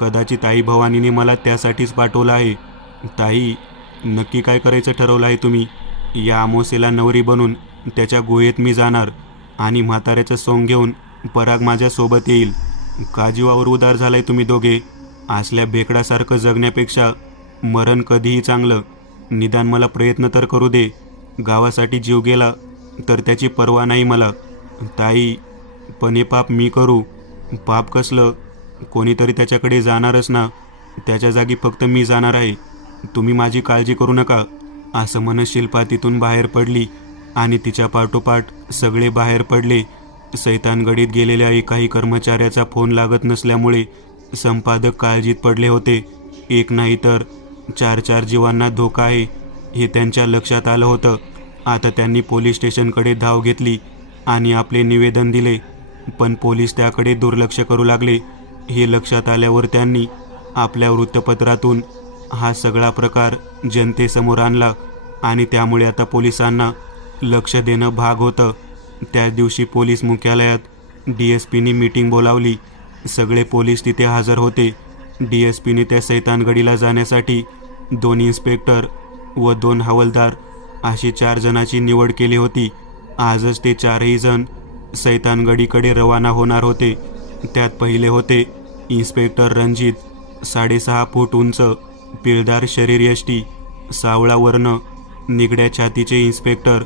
कदाचित आई भवानीने मला त्यासाठीच पाठवलं आहे. ताई, नक्की काय करायचं ठरवलं आहे तुम्ही? या अमावास्येला नवरी बनून त्याच्या गुहेत मी जाणार आणि म्हाताऱ्याचं सोंग घेऊन पराग माझ्यासोबत येईल. का जीवावर उदार झालाय तुम्ही दोघे? असल्या भेकडासारखं जगण्यापेक्षा मरण कधीही चांगलं. निदान मला प्रयत्न तर करू दे. गावासाठी जीव गेला तर त्याची पर्वा नाही मला. ताई, पण हे पाप मी करू? पाप कसलं? कोणीतरी त्याच्याकडे जाणारच ना. त्याच्या जागी फक्त मी जाणार आहे. तुम्ही माझी काळजी करू नका. असं म्हणत शिल्पा तिथून बाहेर पडली आणि तिच्या पाठोपाठ सगळे बाहेर पडले. सैतानगडीत गेलेल्या एकाही कर्मचाऱ्याचा फोन लागत नसल्यामुळे संपादक काळजीत पडले होते. एक नाही तर 4 जीवांना धोका आहे हे त्यांच्या लक्षात आलं होतं. आता त्यांनी पोलीस स्टेशनकडे धाव घेतली आणि आपले निवेदन दिले. पण पोलीस त्याकडे दुर्लक्ष करू लागले. हे लक्षात आल्यावर त्यांनी आपल्या वृत्तपत्रातून हा सगळा प्रकार जनतेसमोर आणला आणि त्यामुळे आता पोलिसांना लक्ष देणं भाग होतं. त्याच दिवशी पोलीस मुख्यालयात DSPनी मीटिंग बोलावली. सगळे पोलीस तिथे हजर होते. DSPने त्या सैतानगडीला जाण्यासाठी 2 इन्स्पेक्टर व 2 हवालदार अशी 4 जणांची निवड केली होती. आजच ते 4ही जण सैतानगडीकडे रवाना होणार होते. त्यात पहिले होते इन्स्पेक्टर रणजित, 6.5 फूट उंच, पिळदार शरीरयष्टी, सावळा वर्ण, निगड्या छातीचे इन्स्पेक्टर.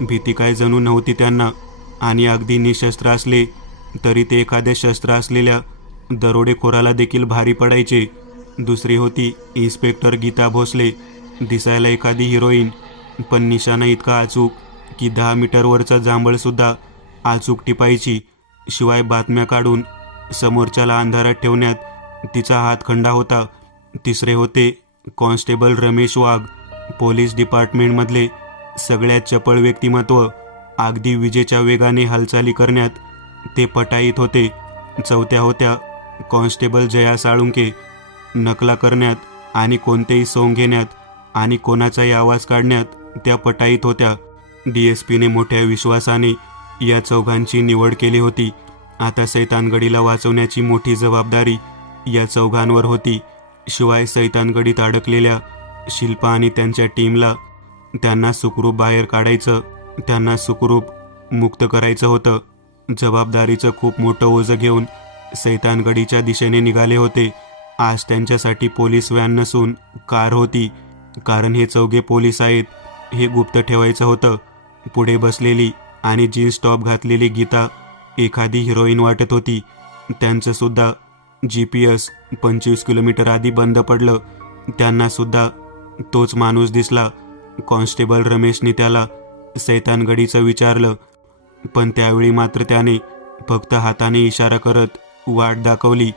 भीती काय जणू नव्हती त्यांना आणि अगदी निशस्त्र असले तरी ते एखाद्या शस्त्र असलेल्या दरोडेखोराला देखील भारी पडायचे. दुसरी होती इन्स्पेक्टर गीता भोसले, दिसायला एखादी हिरोईन, पण निशाणा इतका अचूक की 10 मीटरवरचा जांभळसुद्धा अचूक टिपायची. शिवाय बातम्या काढून समोरच्याला अंधारात ठेवण्यात तिचा हातखंडा होता. तिसरे होते कॉन्स्टेबल रमेश वाघ, पोलीस डिपार्टमेंटमधले सगळ्यात चपळ व्यक्तिमत्व. अगदी विजेच्या वेगाने हालचाली करण्यात ते पटाईत होते. चौथ्या होत्या कॉन्स्टेबल जया साळुंके, नकला करण्यात आणि कोणतेही सोंग घेण्यात आणि कोणाचाही आवाज काढण्यात त्या पटाईत होत्या. DSPने मोठ्या विश्वासाने या चौघांची निवड केली होती. आता सैतानगडीला वाचवण्याची मोठी जबाबदारी या चौघांवर होती. शिवाय सैतानगडीत अडकलेल्या शिल्पा आणि त्यांच्या टीमला त्यांना सुखरूप बाहेर काढायचं, त्यांना सुखरूप मुक्त करायचं होतं. जबाबदारीचं खूप मोठं ओझं घेऊन सैतानगडीच्या दिशेने निघाले होते. आज त्यांच्यासाठी पोलीस व्हॅन नसून कार होती, कारण हे चौघे पोलीस आहेत हे गुप्त ठेवायचं होतं. पुढे बसलेली आणि जीन्स टॉप घातलेली गीता एखादी हिरोईन वाटत होती. त्यांचं सुद्धा GPS 25 किलोमीटर आधी बंद पडलं. त्यांना सुद्धा तोच माणूस दिसला. कॉन्स्टेबल रमेशने त्याला सैतानगडीचं विचारलं, पण त्यावेळी मात्र त्याने फक्त हाताने इशारा करत वाट दाखवली.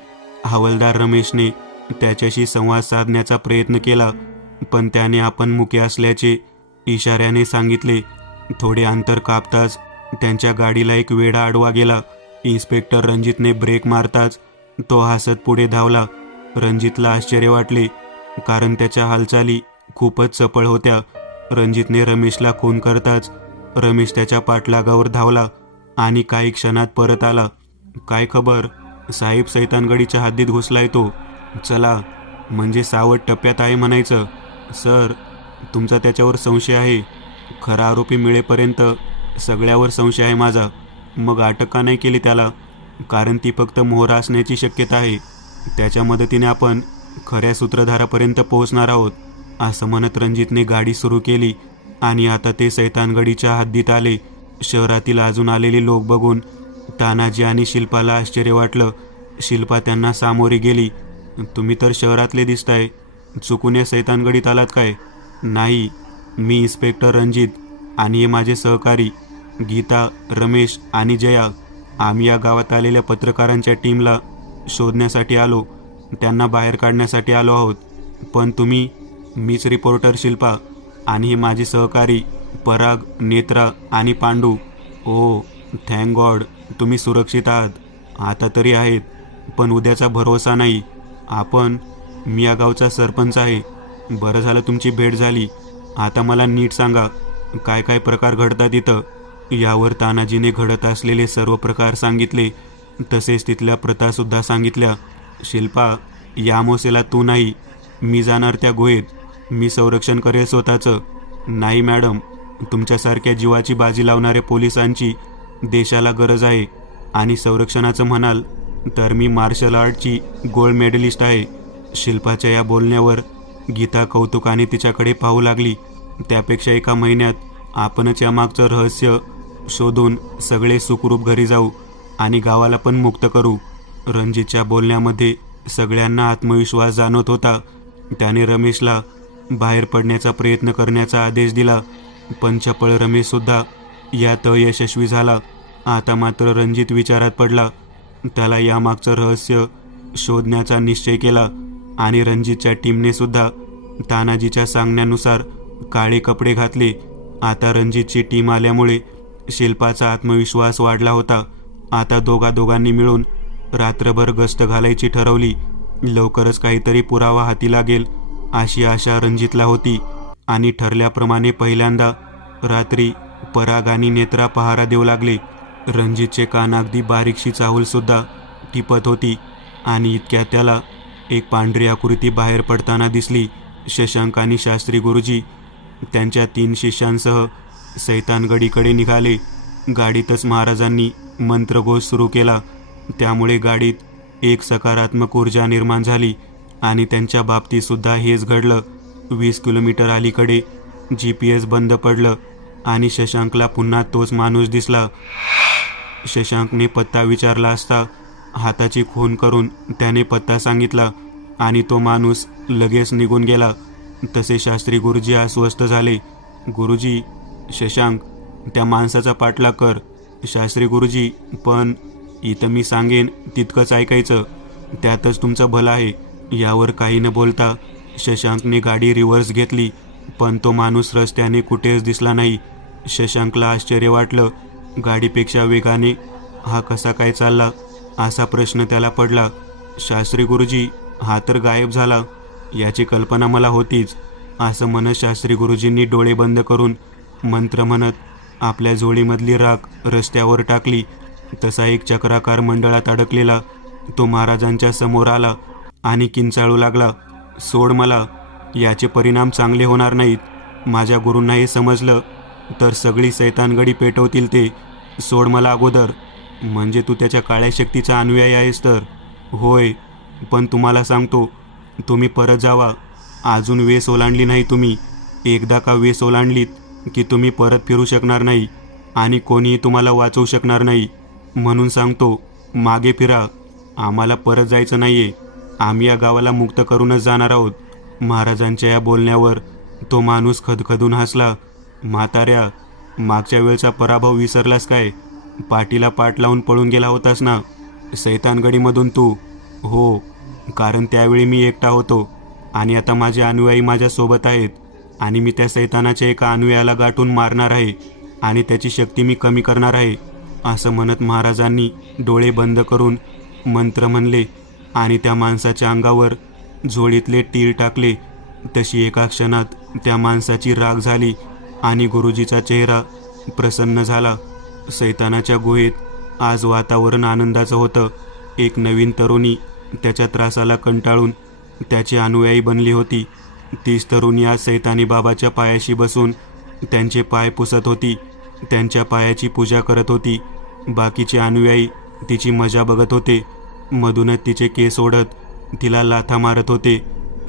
हवालदार रमेशने त्याच्याशी संवाद साधण्याचा प्रयत्न केला, पण त्याने आपण मुके असल्याचे इशाऱ्याने सांगितले. थोडे अंतर कापताच त्यांच्या गाडीला एक वेडा आडवा गेला. इन्स्पेक्टर रणजितने ब्रेक मारताच तो हसत पुढे धावला. रणजितला आश्चर्य वाटले, कारण त्याच्या हालचाली खूपच चपळ होत्या. रणजितने रमेशला खून करताच रमेश त्याच्या पाठलागावर धावला आणि काही क्षणात परत आला. काय खबर साहेब, सैतानगडीच्या हद्दीत घुसलाय तो. चला, म्हणजे सावध टप्प्यात आहे म्हणायचं. सर, तुमचा त्याच्यावर संशय आहे? खरा आरोपी मिळेपर्यंत सगळ्यावर संशय आहे माझा. मग अटक का नाही केली त्याला? कारण ती फक्त मोहरा असण्याची शक्यता आहे. त्याच्या मदतीने आपण खऱ्या सूत्रधारापर्यंत पोहोचणार आहोत, असं म्हणत रणजितने गाडी सुरू केली. आणि आता ते सैतानगडीच्या हद्दीत आले. शहरातील अजून आलेले लोक बघून तानाजी आणि शिल्पाला आश्चर्य वाटलं. शिल्पा त्यांना सामोरी गेली. तुम्ही तर शहरातले दिसताय, चुकून या सैतानगडीत आलात काय? नाही, मी इन्स्पेक्टर रणजित आणि हे माझे सहकारी गीता, रमेश आणि जया. आम्ही या गावात आलेल्या पत्रकारांच्या टीमला शोधण्यासाठी आलो, त्यांना बाहेर काढण्यासाठी आलो आहोत. पण तुम्ही? मीच रिपोर्टर शिल्पा आणि हे माझे सहकारी पराग, नेत्रा आणि पांडू. ओ थँक गॉड, तुम्ही सुरक्षित आहात. आता तरी आहेत, पण उद्याचा भरोसा नाही. मी या गावचा सरपंच आहे. बरं झालं तुमची भेट झाली. आता मला नीट सांगा, काय काय प्रकार घडतात इथं? यावर तानाजीने घडत असलेले सर्व प्रकार सांगितले. तसेच तिथल्या प्रथासुद्धा सांगितल्या. शिल्पा, या मोसेला तू नाही, मी जाणार त्या गुहेत. मी संरक्षण करेल स्वतःचं. नाही मॅडम, तुमच्यासारख्या जीवाची बाजी लावणाऱ्या पोलिसांची देशाला गरज आहे. आणि संरक्षणाचं म्हणाल तर मी मार्शल आर्टची गोल्ड मेडलिस्ट आहे. शिल्पाच्या या बोलण्यावर गीता कौतुकाने तिच्याकडे पाहू लागली. त्यापेक्षा एका महिन्यात आपणच यामागचं रहस्य शोधून सगळे सुखरूप घरी जाऊ आणि गावाला पण मुक्त करू. रणजितच्या बोलण्यामध्ये सगळ्यांना आत्मविश्वास जाणवत होता. त्याने रमेशला बाहेर पडण्याचा प्रयत्न करण्याचा आदेश दिला, पण चपळ रमेशसुद्धा यात यशस्वी झाला. आता मात्र रणजित विचारात पडला. त्याला यामागचं रहस्य शोधण्याचा निश्चय केला आणि रणजितच्या टीमने सुद्धा तानाजीच्या सांगण्यानुसार काळे कपडे घातले. आता रणजितची टीम आल्यामुळे शिल्पाचा आत्मविश्वास वाढला होता. आता दोघांनी मिळून रात्रभर गस्त घालायची ठरवली. लवकरच काहीतरी पुरावा हाती लागेल अशी आशा रणजितला होती. आणि ठरल्याप्रमाणे पहिल्यांदा रात्री पराग आणि नेत्रा पहारा देऊ लागले. रणजितचे कान अगदी बारीकशी चाहूलसुद्धा टिपत होती आणि इतक्यात त्याला एक पांढरी आकृती बाहेर पडताना दिसली. शशांक आणि शास्त्री गुरुजी त्यांच्या 3 शिष्यांसह सैतानगडीकडे निघाले. गाडीतच महाराजांनी मंत्रघोष सुरू केला. त्यामुळे गाडीत एक सकारात्मक ऊर्जा निर्माण झाली आणि त्यांच्या बाबतीतसुद्धा हेच घडलं. 20 किलोमीटर अलीकडे GPS बंद पडलं आणि शशांकला पुन्हा तोच माणूस दिसला. शशांकने पत्ता विचारला असता हाताची खून करून त्याने पत्ता सांगितला आणि तो माणूस लगेच निघून गेला. तसे शास्त्री गुरुजी अस्वस्थ झाले. गुरुजी, शशांक, त्या माणसाचा पाठलाग कर. शास्त्री गुरुजी, पण इथं मी सांगेन तितकंच ऐकायचं, त्यातच तुमचं भलं आहे. यावर काही न बोलता शशांकने गाडी रिव्हर्स घेतली, पण तो माणूस रस्त्याने कुठेच दिसला नाही. शशांकला आश्चर्य वाटलं. गाडीपेक्षा वेगाने हा कसा काय चालला असा प्रश्न त्याला पडला. शास्त्री गुरुजी, हा तर गायब झाला. याची कल्पना मला होतीच, असं म्हणत शास्त्री गुरुजींनी डोळे बंद करून मंत्र म्हणत आपल्या झोळीमधली राख रस्त्यावर टाकली. तसा एक चक्राकार मंडळात अडकलेला तो महाराजांच्या समोर आला आणि किंचाळू लागला, सोड मला, याचे परिणाम चांगले होणार नाहीत. माझ्या गुरूंना हे समजलं तर सगळी सैतानगडी पेटवतील ते. सोड मला अगोदर. म्हणजे तू त्याच्या काळ्या शक्तीचा अनुयायी आहेस तर? होय, पण तुम्हाला सांगतो, तुम्ही परत जावा. अजून वेस ओलांडली नाही तुम्ही. एकदा का वेस ओलांडलीत की तुम्ही परत फिरू शकणार नाही आणि कोणीही तुम्हाला वाचवू शकणार नाही. म्हणून सांगतो, मागे फिरा. आम्हाला परत जायचं नाहीये. आम्ही या गावाला मुक्त करूनच जाणार आहोत. महाराजांच्या या बोलण्यावर तो माणूस खदखदून हसला. म्हाताऱ्या, मागच्या वेळचा पराभव विसरलास काय? पाठीला पाठ लावून पळून गेला होतास ना सैतानगडीमधून तू? हो, कारण त्यावेळी मी एकटा होतो आणि आता माझे अनुयायी माझ्यासोबत आहेत आणि मी त्या सैतानाच्या एका अनुयायाला गाठून मारणार आहे आणि त्याची शक्ती मी कमी करणार आहे. असं म्हणत महाराजांनी डोळे बंद करून मंत्र म्हणले आणि त्या माणसाच्या अंगावर झोळीतले तीर टाकले. तशी एका क्षणात त्या माणसाची राख झाली आणि गुरुजीचा चेहरा प्रसन्न झाला. सैतानाच्या गुहेत आज वातावरण आनंदाचं होतं. एक नवीन तरुणी त्याच्या त्रासाला कंटाळून त्याची अनुयायी बनली होती. तीच तरुणी आज सैतानी बाबाच्या पायाशी बसून त्यांचे पाय पुसत होती, त्यांच्या पायाची पूजा करत होती. बाकीचे अनुयायी तिची मजा बघत होते. मधूनच तिचे केस ओढत तिला लाथा मारत होते.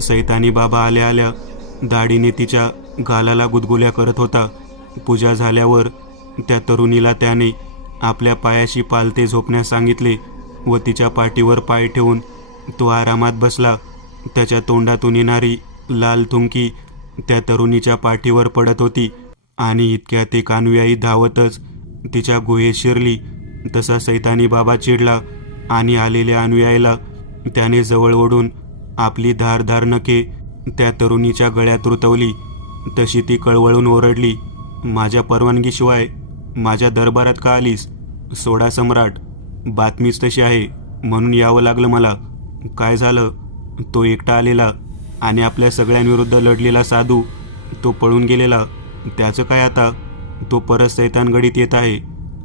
सैतानी बाबा आल्या आल्या दाढीने तिच्या गालाला गुदगुल्या करत होता. पूजा झाल्यावर त्या तरुणीला त्याने आपल्या पायाशी पालथे झोपण्यास सांगितले व तिच्या पाठीवर पाय ठेवून तो आरामात बसला. त्याच्या तोंडातून येणारी लाल थुंकी त्या तरुणीच्या पाठीवर पडत होती आणि इतक्यात एक अनुयायी धावतच तिच्या गुहेत शिरली. तसा सैतानी बाबा चिडला आणि आलेल्या अनुयायीला त्याने जवळ ओढून आपली धारदार नखे त्या तरुणीच्या गळ्यात रुतवली. तशी ती कळवळून ओरडली, माझ्या परवानगीशिवाय माझ्या दरबारात का आलीस? सोडा सम्राट, बातमीच तशी आहे म्हणून यावं लागलं मला. काय झालं? तो एकटा आलेला आणि आपल्या सगळ्यांविरुद्ध लढलेला साधू, तो पळून गेलेला. त्याचं काय आता? तो परत सैतानगडीत येत आहे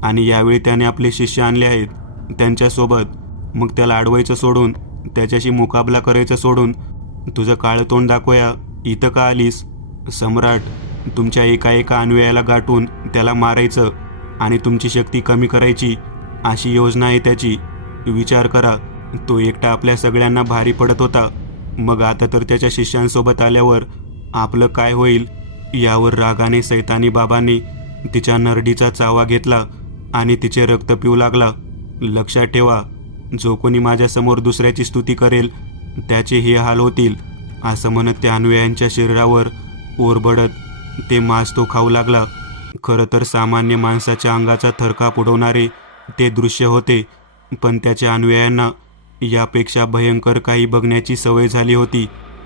आणि यावेळी त्याने आपले शिष्य आणले आहेत त्यांच्यासोबत. मग त्याला अडवायचं सोडून, त्याच्याशी मुकाबला करायचं सोडून तुझं काळं तोंड दाखवया इथं का आलीस? सम्राट, तुमच्या एका अनुयायाला गाठून त्याला मारायचं आणि तुमची शक्ती कमी करायची अशी योजना आहे त्याची. विचार करा, तो एकटा आपल्या सगळ्यांना भारी पडत होता. मग आता तर त्याच्या शिष्यांसोबत आल्यावर आपलं काय होईल? यावर रागाने सैतानी बाबांनी तिच्या नरडीचा चावा घेतला आणि तिचे रक्त पिऊ लागला. लक्षात ठेवा, जो कोणी माझ्यासमोर दुसऱ्याची स्तुती करेल त्याचे हे हाल होतील. असं म्हणत त्या अनुयायांच्या शरीरावर ओरबडत ते मांस तो खाऊ लागला. खरं तर सामान्य माणसाच्या अंगाचा थरकाप उडवणारे ते दृश्य होते, पण त्याच्या अनुयायांना यापेक्षा भयंकर काही बघण्याची सवय झाली होती.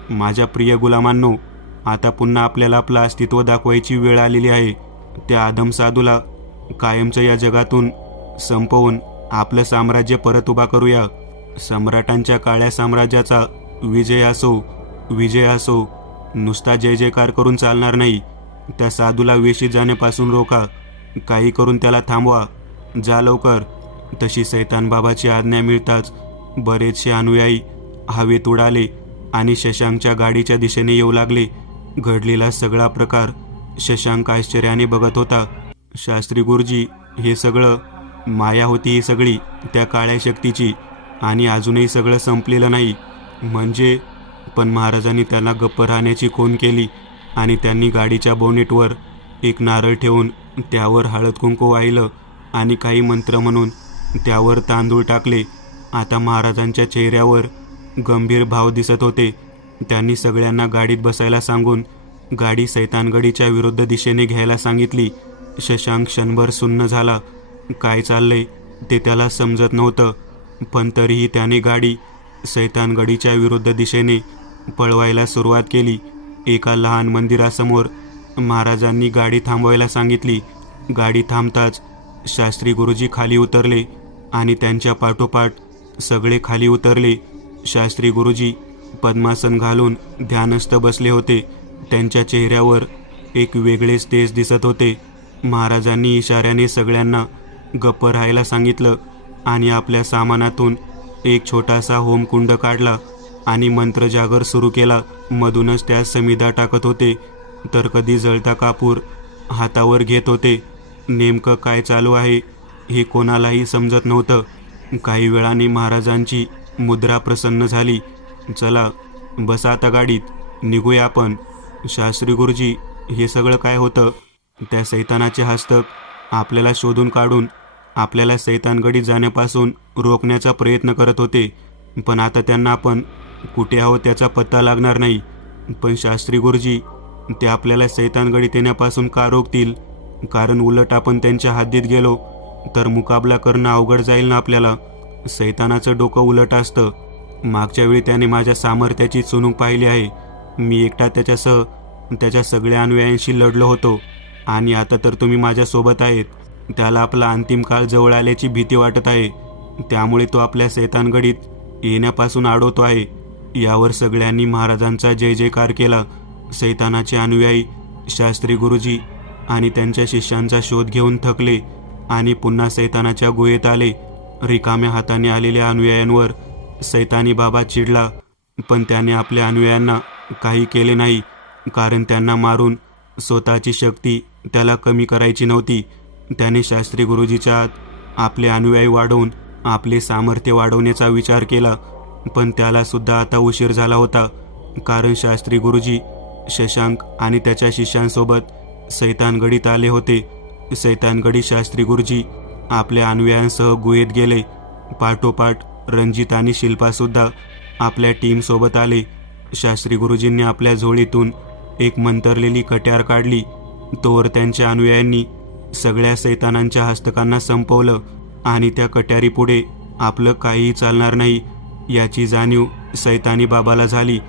माझ्या प्रिय गुलामांनो, आता पुन्हा आपल्याला आपलं अस्तित्व दाखवायची वेळ आलेली आहे. त्या अधम साधूला कायमचं या जगातून संपवून आपलं साम्राज्य परत उभा करूया. सम्राटांच्या काळ्या साम्राज्याचा विजय असो, विजय असो. नुसता जय जयकार करून चालणार नाही. त्या साधूला वेशीत जाण्यापासून रोका. काही करून त्याला थांबवा. जा लवकर. तशी सैतान बाबाची आज्ञा मिळताच बरेचसे अनुयायी हवेत उडाले आणि शशांकच्या गाडीच्या दिशेने येऊ लागले. घडलेला सगळा प्रकार शशांक आश्चर्याने बघत होता. शास्त्री गुरुजी, हे सगळं माया होती, ही सगळी त्या काळ्या शक्तीची, आणि अजूनही सगळं संपलेलं नाही म्हणजे? पण महाराजांनी त्याला गप्प राहण्याची खूण केली आणि त्यांनी गाडीच्या बोनेटवर एक नारळ ठेवून त्यावर हळद कुंकू वाहिलं आणि काही मंत्र म्हणून त्यावर तांदूळ टाकले. आता महाराजांच्या चेहऱ्यावर गंभीर भाव दिसत होते. त्यांनी सगळ्यांना गाडीत बसायला सांगून गाडी सैतानगडीच्या विरुद्ध दिशेने घ्यायला सांगितली. शशांक क्षणभर सुन्न झाला. काय चाललंय ते त्याला समजत नव्हतं, पण तरीही त्याने गाडी सैतानगडीच्या विरुद्ध दिशेने पळवायला सुरुवात केली. एका लहान मंदिरासमोर महाराजांनी गाडी थांबवायला सांगितली. गाडी थांबताच शास्त्री गुरुजी खाली उतरले आणि त्यांच्या पाठोपाठ सगळे खाली उतरले. शास्त्री गुरुजी पद्मासन घालून ध्यानस्थ बसले होते. त्यांच्या चेहऱ्यावर एक वेगळेच तेज दिसत होते. महाराजांनी इशाऱ्याने सगळ्यांना गप्प राहायला सांगितलं आणि आपल्या सामानातून एक छोटासा होमकुंड काढला आणि मंत्रजागर सुरू केला. मधूनच त्यात समिधा टाकत होते तर कधी जळता कापूर हातावर घेत होते. नेमकं काय चालू आहे हे कोणालाही समजत नव्हतं. काही वेळाने महाराजांची मुद्रा प्रसन्न झाली. चला बसा आता गाडीत, निघूया आपण. शास्त्री गुरुजी, हे सगळं काय होतं? त्या सैतानाचे हस्तक आपल्याला शोधून काढून आपल्याला सैतानगडीत जाण्यापासून रोखण्याचा प्रयत्न करत होते, पण आता त्यांना आपण कुठे आहोत त्याचा पत्ता लागणार नाही. पण शास्त्री गुरुजी, ते आपल्याला सैतानगडीत येण्यापासून का रोखतील? कारण उलट आपण त्यांच्या हद्दीत गेलो तर मुकाबला करणं अवघड जाईल ना आपल्याला. सैतानाचं डोकं उलट असतं. मागच्या वेळी त्याने माझ्या सामर्थ्याची चुणूक पाहिली आहे. मी एकटा त्याच्यासह त्याच्या सगळ्या अनुयायांशी लढलो होतो आणि आता तर तुम्ही माझ्यासोबत आहेत. त्याला आपला अंतिम काळ जवळ आल्याची भीती वाटत आहे, त्यामुळे तो आपल्या सैतानगडीत येण्यापासून अडवतो आहे. यावर सगळ्यांनी महाराजांचा जय जयकार केला. सैतानाचे अनुयायी शास्त्री गुरुजी आणि त्यांच्या शिष्यांचा शोध घेऊन थकले आणि पुन्हा सैतानाच्या गुहेत आले. रिकाम्या हाताने आलेल्या अनुयायांवर सैतानी बाबा चिडला, पण त्याने आपल्या अनुयायांना काही केले नाही, कारण त्यांना मारून स्वतःची शक्ती त्याला कमी करायची नव्हती. त्याने शास्त्री गुरुजीच्या आत आपले अनुयायी वाढवून आपले सामर्थ्य वाढवण्याचा विचार केला, पण त्याला सुद्धा आता उशीर झाला होता, कारण शास्त्री गुरुजी शशांक आणि त्याच्या शिष्यांसोबत सैतानगडीत आले होते. सैतानगडी शास्त्री गुरुजी आपल्या अनुयायांसह गुहेत गेले. पाठोपाठ रणजित आणि शिल्पासुद्धा आपल्या टीमसोबत आले. शास्त्री गुरुजींनी आपल्या झोळीतून एक मंतरलेली कट्यार काढली. तोवर त्यांच्या अनुयायांनी सगळ्या सैतानांच्या हस्तकांना संपवलं आणि त्या कट्यारीपुढे आपलं काहीही चालणार नाही याची जाणीव सैतानी बाबाला झाली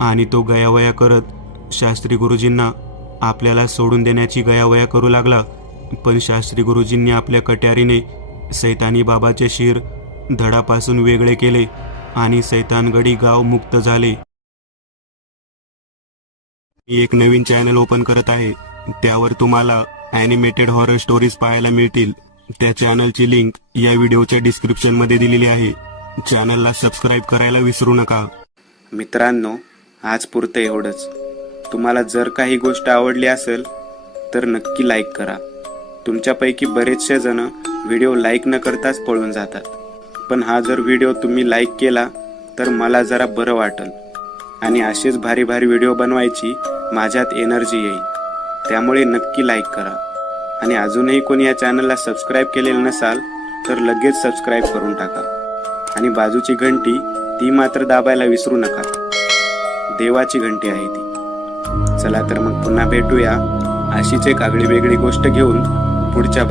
आणि तो गयावया करत शास्त्री गुरुजींना आपल्याला सोडून देण्याची गयावया करू लागला. पण शास्त्री गुरुजींनी आपल्या कट्यारीने सैतानी बाबाचे शिर धडापासून वेगळे केले आणि सैतानगडी गाव मुक्त झाले. मी एक नवीन चॅनल ओपन करत आहे, त्यावर तुम्हाला ॲनिमेटेड हॉरर स्टोरीज पाहायला मिळतील. त्या चॅनलची लिंक या व्हिडिओच्या डिस्क्रिप्शनमध्ये दिलेली आहे. चॅनलला सबस्क्राईब करायला विसरू नका. मित्रांनो, आज पुरतं एवढंच. तुम्हाला जर काही गोष्ट आवडली असेल तर नक्की लाईक करा. तुमच्यापैकी बरेचसे जण व्हिडिओ लाईक न करताच पळून जातात, पण हा जर व्हिडिओ तुम्ही लाईक केला तर मला जरा बरं वाटेल आणि असेच भारी भारी व्हिडिओ बनवायची माझ्यात एनर्जी येईल. त्यामुळे नक्की लाईक करा आणि अजूनही कोणी या चॅनलला सबस्क्राईब केलेलं नसाल तर लगेच सबस्क्राईब करून टाका आणि बाजूची घंटी ती मात्र दाबायला विसरू नका. देवाची घंटी आहे ती. चला तर मग पुन्हा भेटूया अशीच एक आगळी वेगळी गोष्ट घेऊन पुढच्या